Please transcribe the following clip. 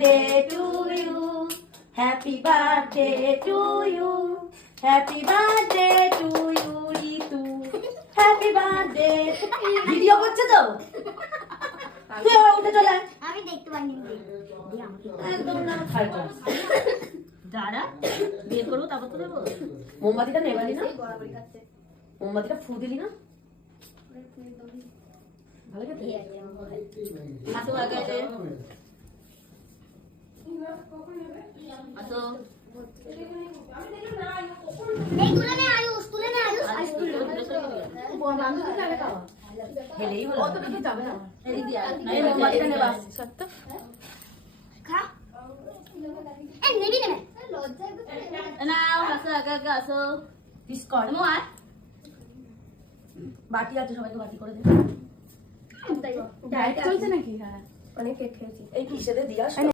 Birthday to you, happy birthday to you, happy birthday to you Ritu, happy birthday. Video করছে তো, তুই আবার উঠে চলে আয়। আমি দেখতে পাইনি। একদম না, খারাপ। দাঁড়া, বিয়ে করবো তারপর তো দেবো। মোমবাতিটা নেবালি না, মোমবাতিটা ফু দিলি না, ভালো খেতে। আসো আগে আসো। আসো। এই তুলে নে আয়ুষ, তুলে নে আয়ুষ, আয়ুষ তুলে নে। হেলেই হলো। এই দিয়া। এই মোমবাতিটা নেবা, সত্য। খা। এই নেবি নে। নাও, আসো আগে আগে আসো। পিস কর। মো আয়। বাটি আছে, সবাইকে বাটি করে দে। ডায়েট চলছে নাকি? হ্যাঁ, অনেক কেক খেয়েছি। এই কিসেতে দিয়া